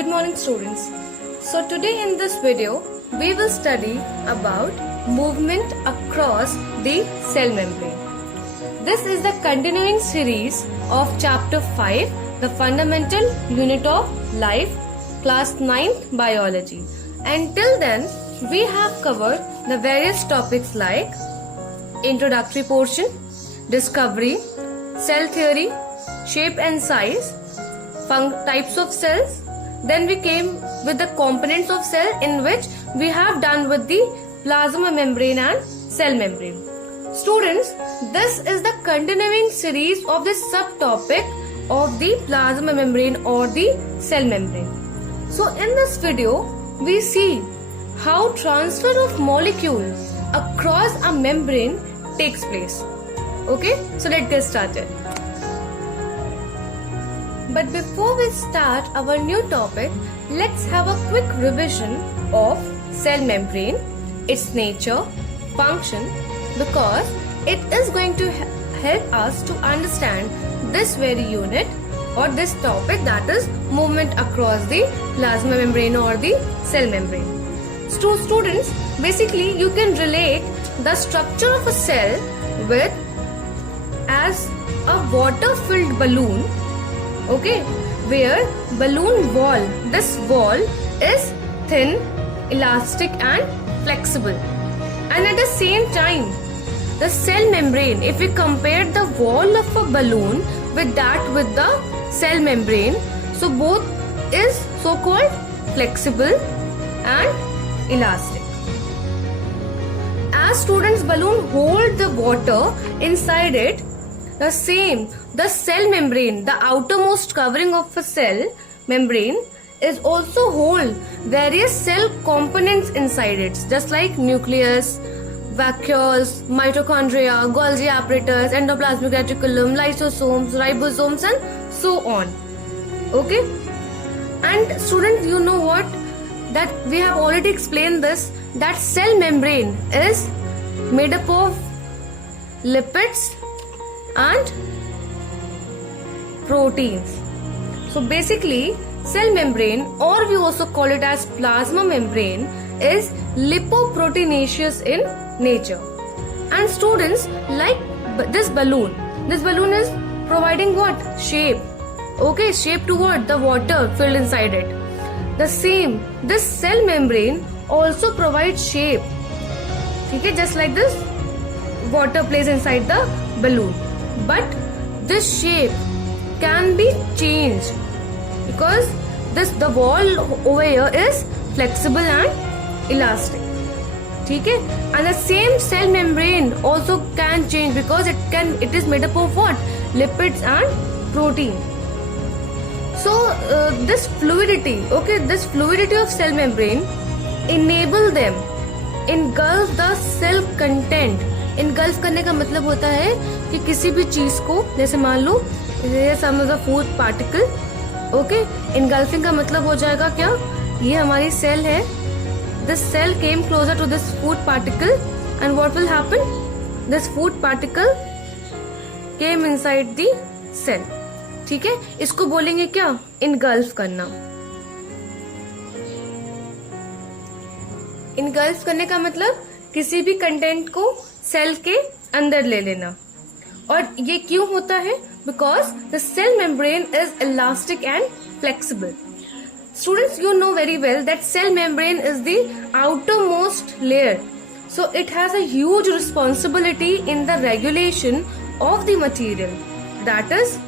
Good morning students. So today in this video we will study about movement across the cell membrane. This is the continuing series of chapter 5, the fundamental unit of life, class 9th biology. Until then we have covered the various topics like introductory portion, discovery, cell theory, shape and size, types of cells. Then we came with the components of cell, in which we have done with the plasma membrane and cell membrane. Students, this is the continuing series of this subtopic of the plasma membrane or the cell membrane. So in this video we see how transfer of molecule across a membrane takes place. Okay, so let's get started. But before we start our new topic, let's have a quick revision of cell membrane, its nature, function, because it is going to help us to understand this very unit or this topic, that is movement across the plasma membrane or the cell membrane. Students, basically you can relate the structure of a cell with as a water-filled balloon. Okay, where balloon wall, this wall is thin, elastic and flexible, and at the same time the cell membrane, if we compare the wall of a balloon with the cell membrane, so both is so called flexible and elastic. As students, balloon hold the water inside it, the cell membrane, the outermost covering of a cell membrane, is also hold various cell components inside it, just like nucleus, vacuoles, mitochondria, Golgi apparatus, endoplasmic reticulum, lysosomes, ribosomes and so on. Okay? And students, you know what? That we have already explained this, that cell membrane is made up of lipids and proteins. So basically cell membrane, or we also call it as plasma membrane, is lipoproteinaceous in nature. And students, like this balloon is providing what? Shape. Okay, shape to what? The water filled inside it. The same, this cell membrane also provides shape. Okay, just like this water plays inside the balloon. But this shape can be changed because the wall over here is flexible and elastic. Okay? And the same cell membrane also can change because it is made up of what? Lipids and protein. So this fluidity of cell membrane enable them engulf the cell content. Engulf करने का मतलब होता है कि किसी भी चीज को, जैसे मान लो समझो फूड पार्टिकल. ओके, इनगल्फिंग का मतलब हो जाएगा क्या? ये हमारी सेल है, this cell came closer to this food particle and what will happen? This food particle came inside the cell. ठीक है, इसको बोलेंगे क्या? इनगल्फ करना. इनगल्फ करने का मतलब किसी भी कंटेंट को सेल के अंदर ले लेना. और ये क्यों होता है? Because the cell membrane is elastic and flexible. Students, you know very well that cell membrane is the outermost layer, so it has a huge responsibility in the regulation of the material. That is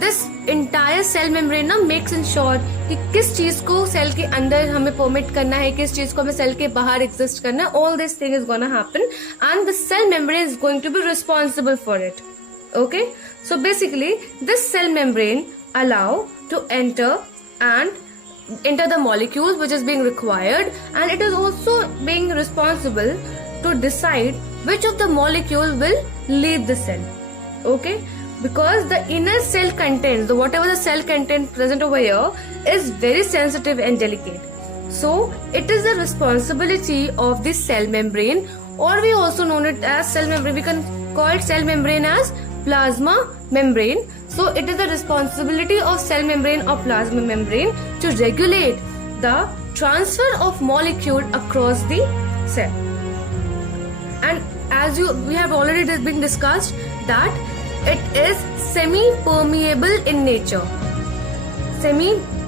this entire cell membrane ना makes ensure कि किस चीज को cell के अंदर हमें permit करना है, किस चीज को हमें सेल के बाहर एग्जिस्ट करना है. All this thing is gonna happen and the cell membrane is going to be responsible for it. Okay, so basically this cell membrane allow to enter the molecules which is being required, and it is also being responsible to decide which of the molecule will leave the cell. Okay, because the inner cell content, whatever the cell content present over here, is very sensitive and delicate. So it is the responsibility of the cell membrane, or we also know it as cell membrane. We can call it cell membrane as plasma membrane. So it is the responsibility of cell membrane or plasma membrane to regulate the transfer of molecule across the cell. And as we have already been discussed that it is semi-permeable in nature.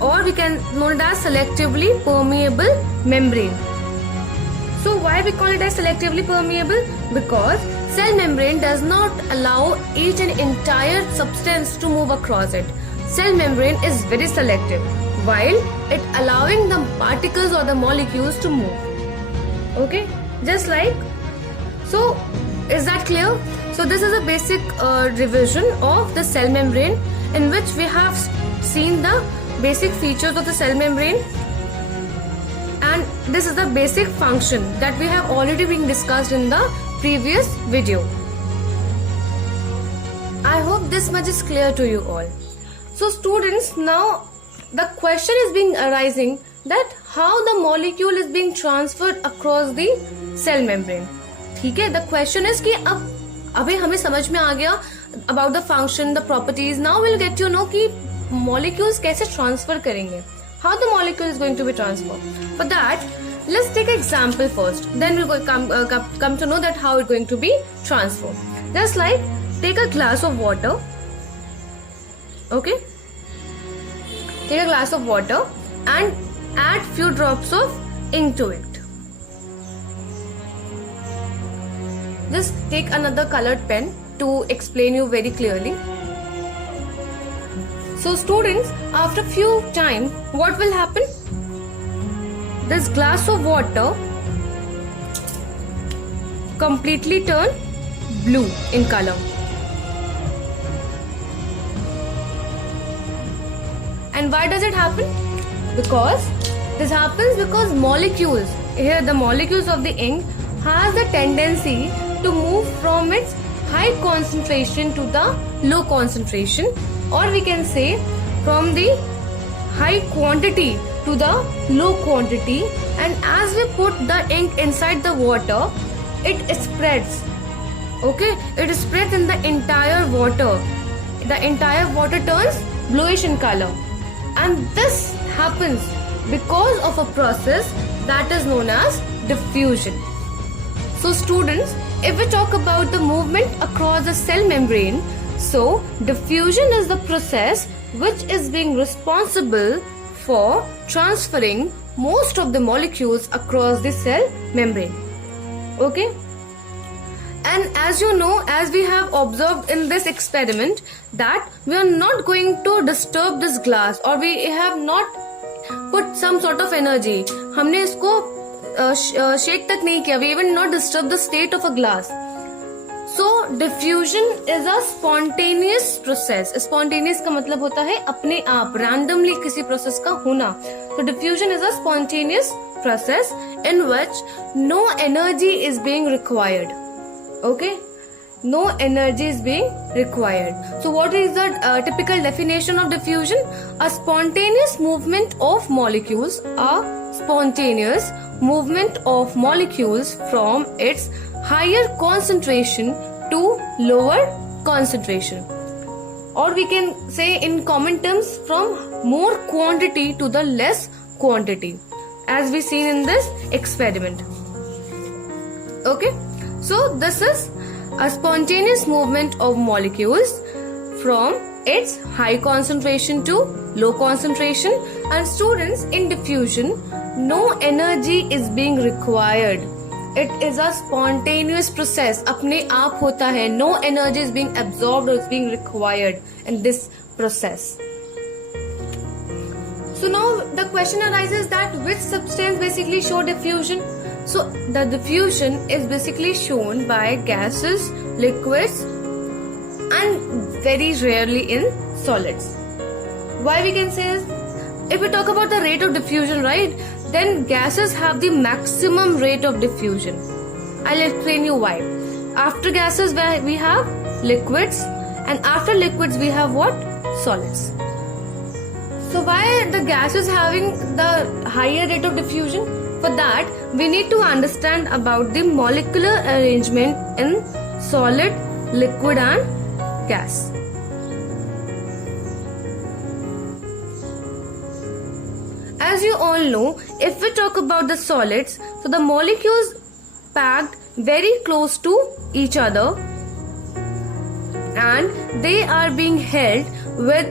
Or we can know it as selectively permeable membrane. So why we call it as selectively permeable? Because cell membrane does not allow each and entire substance to move across it. Cell membrane is very selective, while it allowing the particles or the molecules to move. Okay, just like so. Is that clear? So this is a basic revision of the cell membrane, in which we have seen the basic features of the cell membrane, and this is the basic function that we have already been discussed in the previous video. I hope this much is clear to you all. So students, now the question is being arising that how the molecule is being transferred across the cell membrane. ठीक है, the question is कि अब अभी हमें समझ में आ गया about the function, the properties. Now we'll get to know कि molecules कैसे transfer करेंगे. How the molecule is going to be transferred. For that, let's take an example first. Then we'll come to know that how it's going to be transferred. Just like take a glass of water. Okay. Take a glass of water and add few drops of ink to it. Just take another colored pen to explain you very clearly. So students, after few time, what will happen? This glass of water completely turn blue in color. And why does it happen? Because this happens because molecules, here the molecules of the ink has the tendency to move from its high concentration to the low concentration, or we can say from the high quantity to the low quantity, and as we put the ink inside the water, it spreads. Okay, it spreads in the entire water. The entire water turns bluish in color, and this happens because of a process that is known as diffusion. So students, if we talk about the movement across the cell membrane, so diffusion is the process which is being responsible for transferring most of the molecules across the cell membrane. Okay? And as you know, as we have observed in this experiment, that we are not going to disturb this glass, or we have not put some sort of energy. हमने इसको shake तक नहीं किया. We even not disturb the state of a glass. So diffusion is a spontaneous process. Spontaneous का मतलब होता है अपने आप, randomly किसी process का होना. So diffusion is a spontaneous process in which no energy is being required. Okay, no energy is being required. So what is the typical definition of diffusion? A spontaneous movement of molecules, a spontaneous movement of molecules from its higher concentration to lower concentration, or we can say in common terms from more quantity to the less quantity, as we seen in this experiment. Okay, so this is a spontaneous movement of molecules from its high concentration to low concentration. And students, in diffusion, no energy is being required. It is a spontaneous process. अपने आप होता है. No energy is being absorbed or is being required in this process. So now the question arises that which substance basically show diffusion? So the diffusion is basically shown by gases, liquids, and very rarely in solids. Why we can say is, if we talk about the rate of diffusion, right, then gases have the maximum rate of diffusion. I'll explain you why. After gases we have liquids, and after liquids we have what? Solids. So why the gases having the higher rate of diffusion? For that, we need to understand about the molecular arrangement in solid, liquid and gas. you all know, if we talk about the solids, so the molecules packed very close to each other and they are being held with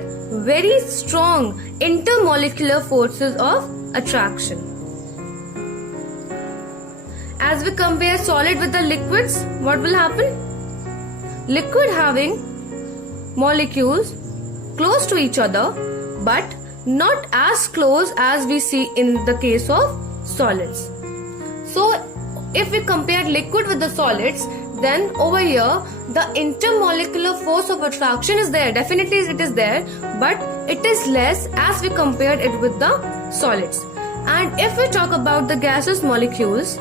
very strong intermolecular forces of attraction. As we compare solid with the liquids, what will happen? Liquid having molecules close to each other but not as close as we see in the case of solids. So if we compare liquid with the solids, then over here the intermolecular force of attraction is there. Definitely it is there, but it is less as we compared it with the solids. And if we talk about the gaseous molecules,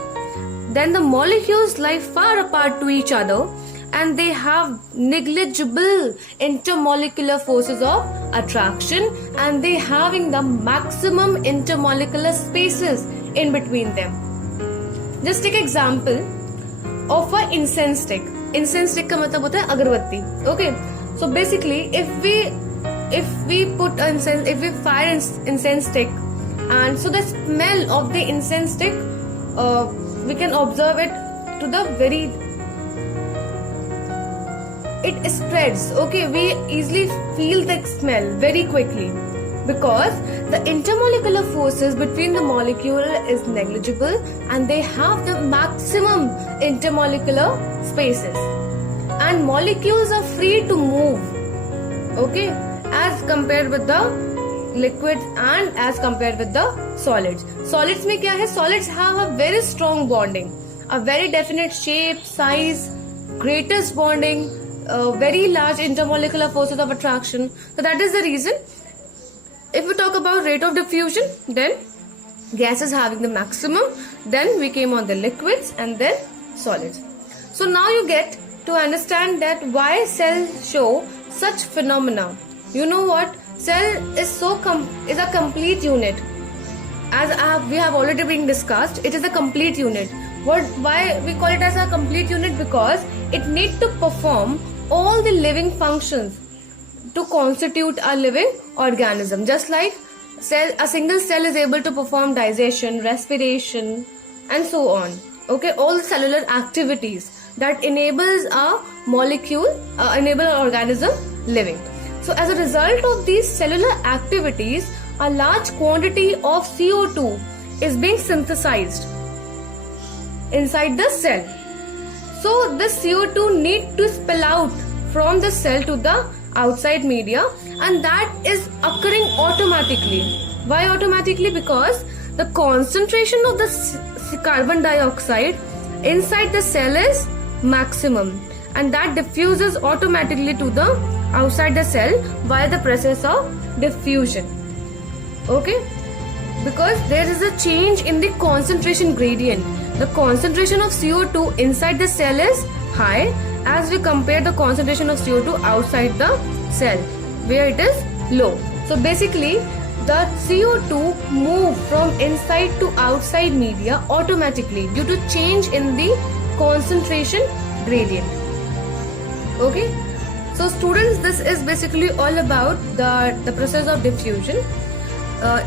then the molecules lie far apart to each other and they have negligible intermolecular forces of attraction and they having the maximum intermolecular spaces in between them. Just take example of an incense stick. Incense stick का मतलब होता है अगरबत्ती. Okay, so basically if we put incense, if we fire incense stick, and so the smell of the incense stick, we can observe it to the very, it spreads. Okay, we easily feel the smell very quickly because the intermolecular forces between the molecule is negligible and they have the maximum intermolecular spaces and molecules are free to move, okay, as compared with the liquids and as compared with the solids. Solids में क्या है? Solids have a very strong bonding, a very definite shape, size, greatest bonding, very large intermolecular forces of attraction. So that is the reason. If we talk about rate of diffusion, then gases having the maximum, then we came on the liquids and then solids. So now you get to understand that why cells show such phenomena. You know what? Cell is is a complete unit. As we have already been discussed, it is a complete unit. Why we call it as a complete unit? Because it needs to perform all the living functions to constitute a living organism. Just like a single cell is able to perform digestion, respiration, and so on. Okay, all the cellular activities that enables a molecule, enable an organism living. So as a result of these cellular activities, a large quantity of CO2 is being synthesized inside the cell. So this CO2 need to spill out from the cell to the outside media, and that is occurring automatically. Why automatically? Because the concentration of the carbon dioxide inside the cell is maximum and that diffuses automatically to the outside the cell via the process of diffusion. Okay, because there is a change in the concentration gradient. The concentration of CO2 inside the cell is high as we compare the concentration of CO2 outside the cell where it is low. So basically the CO2 move from inside to outside media automatically due to change in the concentration gradient. Okay, so students, this is basically all about the process of diffusion,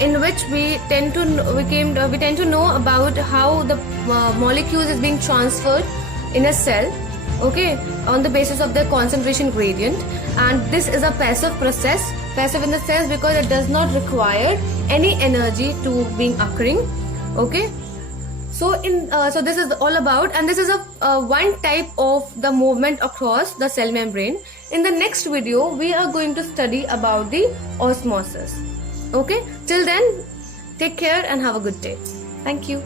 in which we tend to know about how the molecules is being transferred in a cell, okay, on the basis of the concentration gradient. And this is a passive process, passive in the sense because it does not require any energy to being occurring. Okay, so this is all about, and this is a one type of the movement across the cell membrane. In the next video we are going to study about the osmosis. Okay, till then, take care and have a good day. Thank you.